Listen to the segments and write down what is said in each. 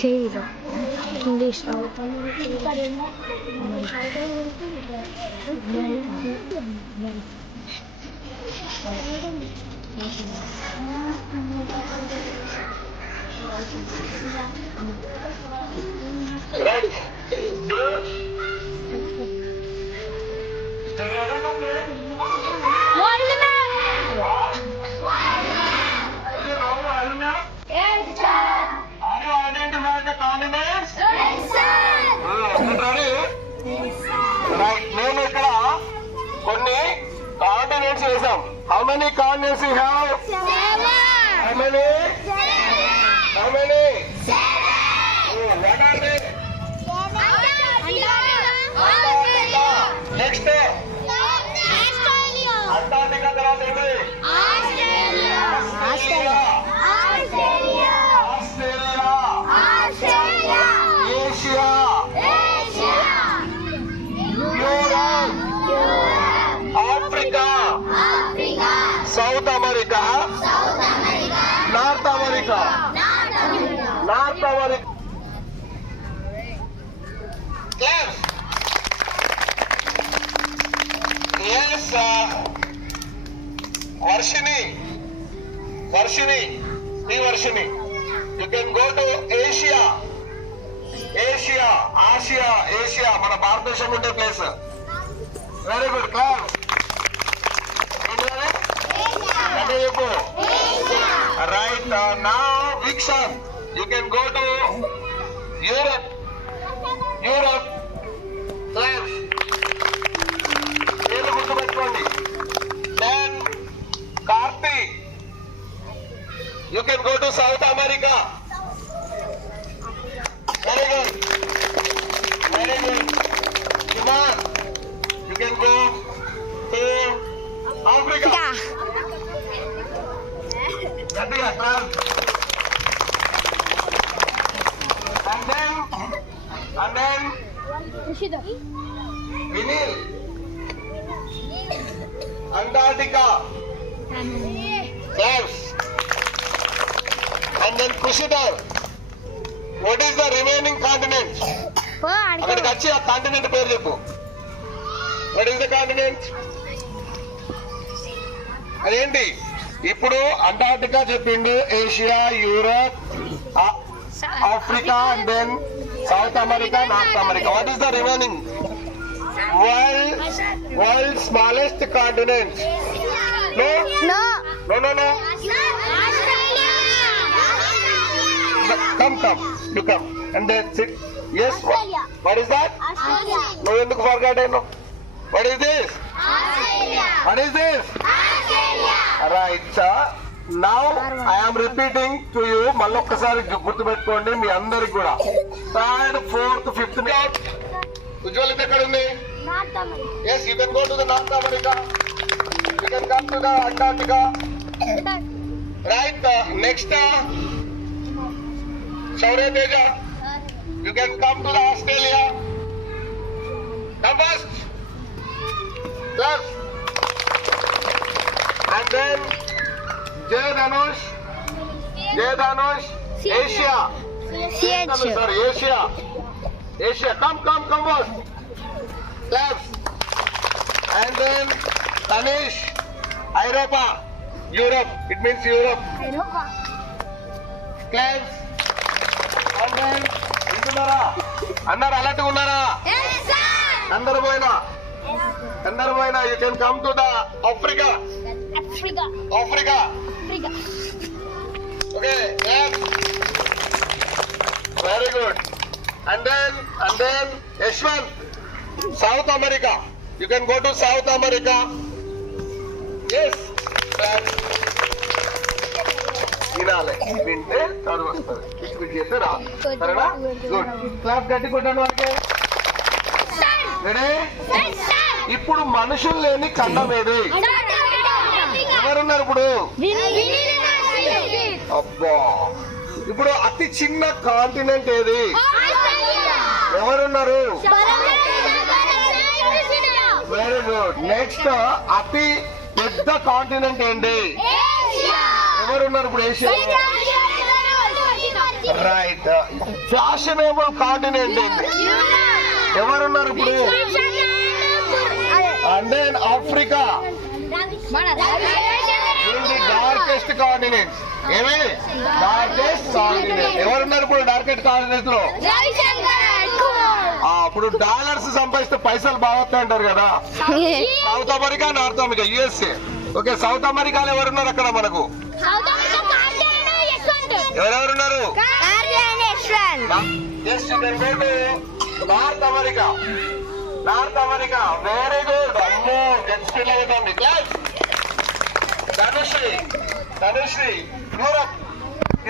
చేయదు ఇంగ్లీష్ మేము ఇక్కడ కొన్ని కాంటినెంట్స్ వేసాం. How many continents you have? How many? How many? What are they? Next Antarctica తర్వాత ఏంటి? Australia, Asia, Africa, South America, North America. Varshini, you can go to Asia, Asia, మన భారతదేశం ఉండే place. Very good. Class right. నా Veekshan, you can go to Europe. Class పేర్లు గుర్తుపెట్టుకోండి. Then Karthi, you can go to South America. Very good. Kumar, you can go to Africa. And then Vinil, Antarctica, Klaus, and then Kushidar. What is the remaining continent? అక్కడికి వచ్చి ఆ continent పేరు చెప్పు. What is the continent? అదేంటి? ఇప్పుడు Antarctica చెప్పిండు, Asia, Europe, Africa, and then South America, North America. What is the remaining? World smallest continent? No. Come. You come. And then sit. Yes. Australia. What is that? Australia. No, you forgot it. No. What is this? Australia. What is this? Australia. Right, sir. Now I am repeating to you. మళ్ళొక్కసారి గుర్తుపెట్టుకోండి మీ అందరికి కూడా. Third, fourth, fifth. Ujjwal ఎక్కడ ఉంది? North America. Yes, you can go to the North America. You can come to the Antarctica. Right. Next. Shaurya Teja. You can come to the Australia. Come first. Plus. And then Jay Dhanush. Asia. Sorry, Asia. Come first. Plus. And then Tanish. Europa. Europe. It means Europe. Class. And then అందరు అలర్ట్గా ఉన్నారా? అందరు పోయినా you can come to the Africa. Okay, very good. And then Yashwant, South America. You can go to South America. Yes, వినాలి, వింటే చదువు వస్తుంది, వీటి చేస్తే రాదు. సరేనా? గుడ్. క్లాస్ గట్టి కొట్టాను వాళ్ళకి. రెడీ? ఇప్పుడు మనుషులు లేని ఖండం ఏది? ఎవరున్నారు ఇప్పుడు? అబ్బా, ఇప్పుడు అతి చిన్న కాంటినెంట్ ఏది? ఎవరున్నారు? Very good. నెక్స్ట్, అతి పెద్ద కాంటినెంట్ ఏంటి? ఎవరున్నారు ఇప్పుడు ఏషియా? రైట్. ఫ్యాషనబుల్ కాంటినెంట్ ఏంటి? ఎవరున్నారు ఇప్పుడు? And then Africa darkest continent. ఏమే డార్కెస్ట్ కాంటినెంట్. ఎవరున్నారు ఇప్పుడు డార్కెస్ట్ కాంటినెంట్ లో? అప్పుడు డాలర్స్ సంపాదిస్తే పైసలు బాగుతాయి అంటారు కదా. South America, North America, USA. Okay, South అమెరికాలో ఎవరున్నారు అక్కడ మనకు? ఎవరెవరున్నారు? North America. North America very good. అమ్మో గెస్ట్ అవుతుంది. Class. Dhanushree. Dhanushree. Europe.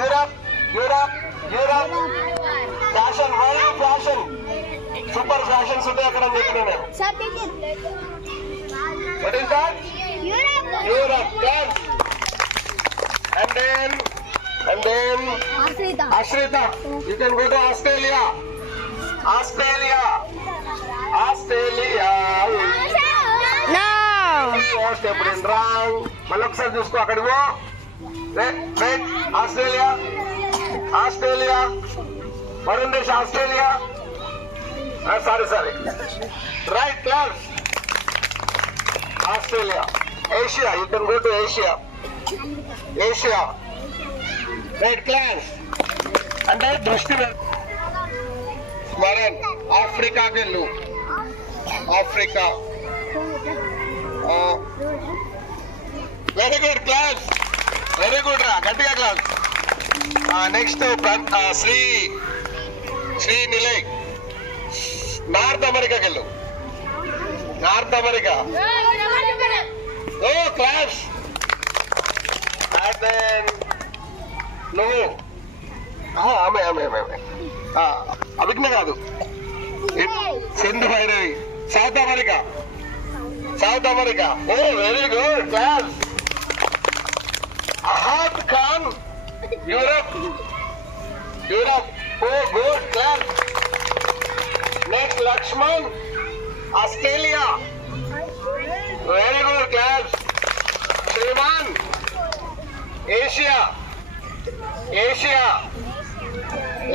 Europe. Europe. Europe. Fashion. World fashion. Super fashions ఉంటాయి అక్కడ చెప్పిన. What is that? Europe. Class. And then Ashrita, you can go to Australia. Australia. No. Step in wrong. మళ్ళీ ఒకసారి చూసుకో అక్కడికి పో. Right. Australia. Australia. Varun Desh Australia. Sorry right. Class. Australia. Asia, you can go to Asia. Asia. Right. Class. అంటే దృష్టి స్మరణ్. ఆఫ్రికాకి వెళ్ళు. Africa. Very good. Class. Very good రా, గట్టిగా class. Next Sri Nilay. North అమెరికాకి వెళ్ళు. North America. Oh class. నువ్వు ఆమె అభిజ్ఞ కాదు, Sindhu Bhairavi. South America. South America. Oh very good. Class. Ahad Khan. Europe. Europe. Oh good. Class. Next Laxman. Australia. Very good. Class. Shriman. Asia. Asia.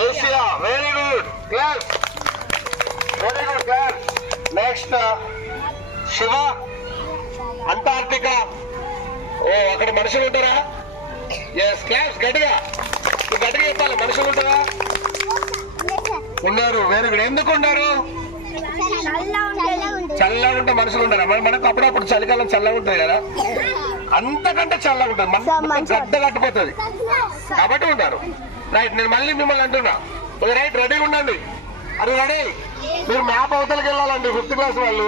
Asia. Very good. Class. Very good. Class. Next Shiva. Antarctica. Oh అక్కడ మనుషులు ఉంటారా? Yes. Class. గట్టిగా చెప్పాలి. మనుషులు ఉంటారా? ఉన్నారు. Very good. ఎందుకు ఉన్నారు? చల్లగా ఉంటే మనుషులు ఉంటారా? మనకు అప్పుడప్పుడు చలికాలం చల్లగా ఉంటుంది కదా, అంతకంటే చల్లగా ఉంటుంది. మన గడ్డ కట్టిపోతుంది కాబట్టి ఉంటారు. రైట్. నేను మళ్ళీ మిమ్మల్ని అంటున్నా, రైట్ రెడీగా ఉండండి. అది రెడీ. మీరు మ్యాప్ అవతలకి వెళ్ళాలండి. 5th క్లాస్ వాళ్ళు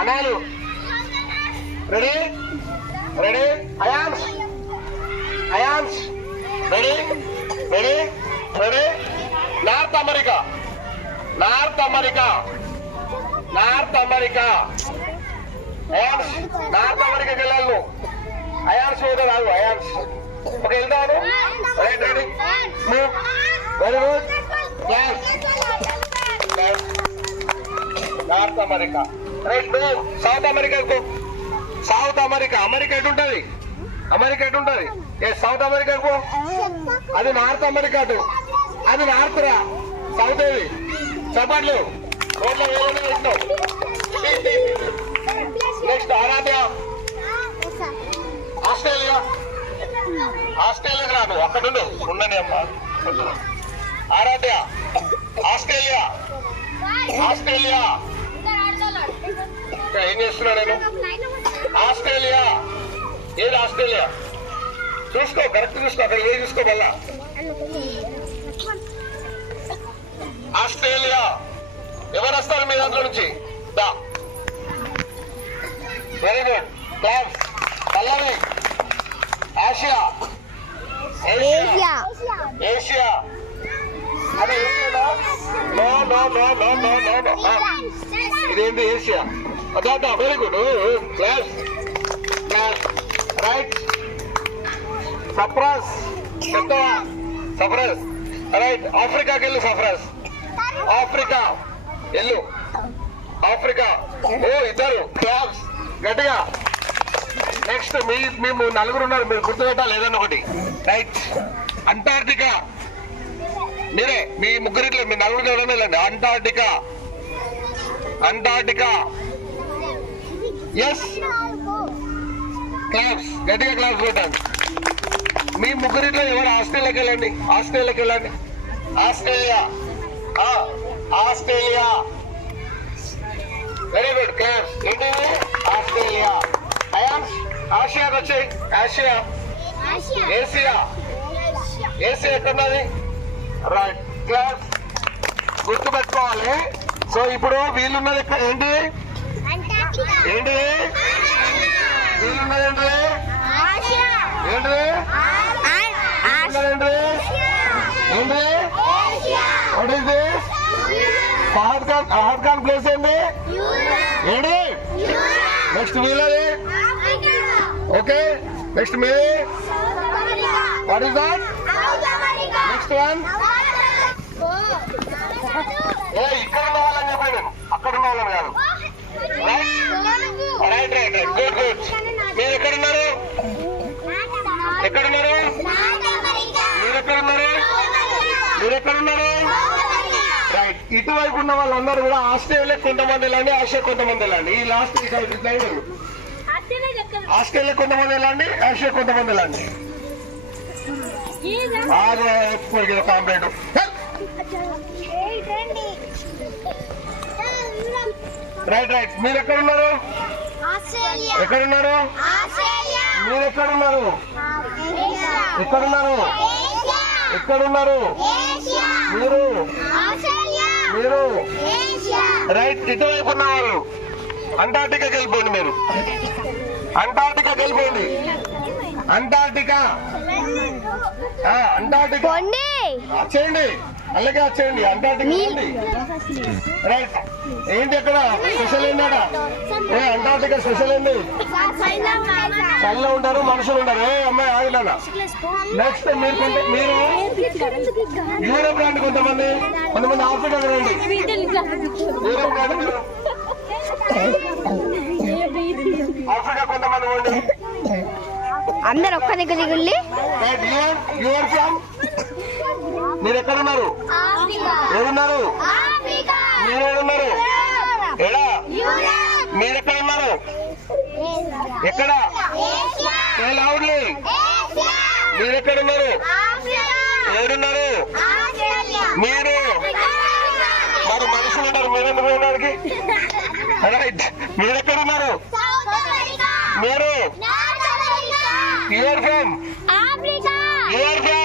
అనాలు. Ready. Ready. Ayans. Ayans. Ready. Ready. Ready. North America. North America. North America. Ayans. North అమెరికాకి వెళ్ళాలి నువ్వు. అయాన్స్ మీద రాదు. అయాన్స్. ఓకే వెళ్తాను. Right. Ready. Very good. Class. North America. Right. South America. South America. America ఎటు ఉంటుంది? అమెరికా ఎటు ఉంటుంది? ఏ సౌత్ అమెరికా పో. అది నార్త్ అమెరికా అటు. అది నార్త్ రా. సౌత్ ఏది? చపాట్లు రోడ్లో వేరే వేసినావు. Next Arabia. ఆస్ట్రేలియా. ఆస్ట్రేలియాకి రాను. అక్కడ ఉండని అమ్మా. అరేబియా. ఆస్ట్రేలియా. ఆస్ట్రేలియా. ఏం చేస్తున్నా నేను? ఆస్ట్రేలియా. ఏది ఆస్ట్రేలియా? చూసుకో, కరెక్ట్ చూసుకో. అక్కడ ఏ చూసుకో మళ్ళా. ఆస్ట్రేలియా. ఎవరు వస్తారు మీ దాంట్లో నుంచి? దా. Very good. Class. Pallavi. Asia. Asia. Asia. అదే ఏషియానా? No no no no no no no. ఇదేంటి? ఏషియా. అదా. Very good. Class. Class. Right. Safras. చెప్తావా? సఫ్రాస్. రైట్. ఆఫ్రికాకి వెళ్ళు. సఫ్రాస్. ఆఫ్రికా వెళ్ళు. ఆఫ్రికా. ఓ ఇద్దరు. క్లాస్. గట్టిగా. నెక్స్ట్ మేము నలుగురు ఉన్నారు, మీరు గుర్తుపెట్టాలి ఏదన్నా ఒకటి. రైట్. అంటార్టికా. మీరే మీ ముగ్గురిట్లో మీ నలుగురు ఎవరైనా వెళ్ళండి. అంటార్టికా. అంటార్టికా. ఎస్. క్లాప్స్, గట్టిగా క్లాప్స్ కొట్టండి. మీ ముగ్గురిట్లో ఎవరు ఆస్ట్రేలియాకి వెళ్ళండి. ఆస్ట్రేలియాకి వెళ్ళండి. Australia. Australia. Very good. Claps. ఏంటి? ఆస్ట్రేలియా. ఆసియాకి వచ్చాయి. ఆసియా. ఏసియా. ఏసియా ఎక్కడున్నది? రైట్. క్లాప్స్. గుర్తు పెట్టుకోవాలి. సో ఇప్పుడు వీళ్ళున్నది ఏంటి? ఏంటి వీళ్ళున్నది? ఏంటి ఏంటి ఏంటి? What is this? Fahad Khan place ఏంటి? ఏంటి? నెక్స్ట్ వీళ్ళది. ఓకే. నెక్స్ట్ మీది. What is that? Next one. ఇక్కడ ఉన్న వాళ్ళని చెప్పండి, అక్కడ ఉన్న వాళ్ళని కాదు. Right right right. Good good. మీరు ఎక్కడున్నారు? ఎక్కడున్నారు? మీరు ఎక్కడున్నారు? మీరు ఎక్కడున్నారు? రైట్. ఇటువైపు ఉన్న వాళ్ళందరూ కూడా ఆస్ట్రేలియా కొంతమంది వెళ్ళండి, ఆసియా కొంతమంది వెళ్ళండి. ఈ లాస్ట్ ఆస్ట్రేలియా కొంతమంది వెళ్ళండి, ఆసియా కొంతమంది వెళ్ళండి. కాంప్లైంట్. Right right. మీరు ఎక్కడున్నారు? ఎక్కడున్నారు? మీరు ఎక్కడున్నారు? ఎక్కడున్నారు? ఎక్కడున్నారు? మీరు మీరు రైట్. ఇటువైపు ఉన్న వాళ్ళు అంటార్టికాకి వెళ్ళిపోండి. మీరు అంటార్టికాకి వెళ్ళిపోండి. అంటార్టికా. అంటార్టికా వచ్చేయండి. అలాగే వచ్చేయండి. అంటార్టికా రండి. రైట్. ఏంటి అక్కడ స్పెషల్ ఏంటట? అంటార్టికా స్పెషల్ ఏంటి? చల్ల ఉంటారు, మనుషులు ఉంటారు. అమ్మాయి ఆగినా. నెక్స్ట్ మీరు యూరోప్ రండి. కొంతమంది ఆఫ్రికాకి రండి. యూరోప్ రండి. మీరు ఆఫ్రికా కొంతమంది పోండి. అందరు ఒక్క దగ్గర దిగుల్లి. మీరు ఎక్కడున్నారు? ఏడున్నారు? మీరేడున్నారు? ఎడా? మీరెక్కడున్నారు? ఎక్కడ? లౌడ్లీ. మీరెక్కడున్నారు? ఏడున్నారు? మీరు మరి మనుషులు ఉన్నారు. మీరెందుకు పోయినాడికి? రైట్. మీరెక్కడున్నారు? మీరు? You are from? Africa. You are from?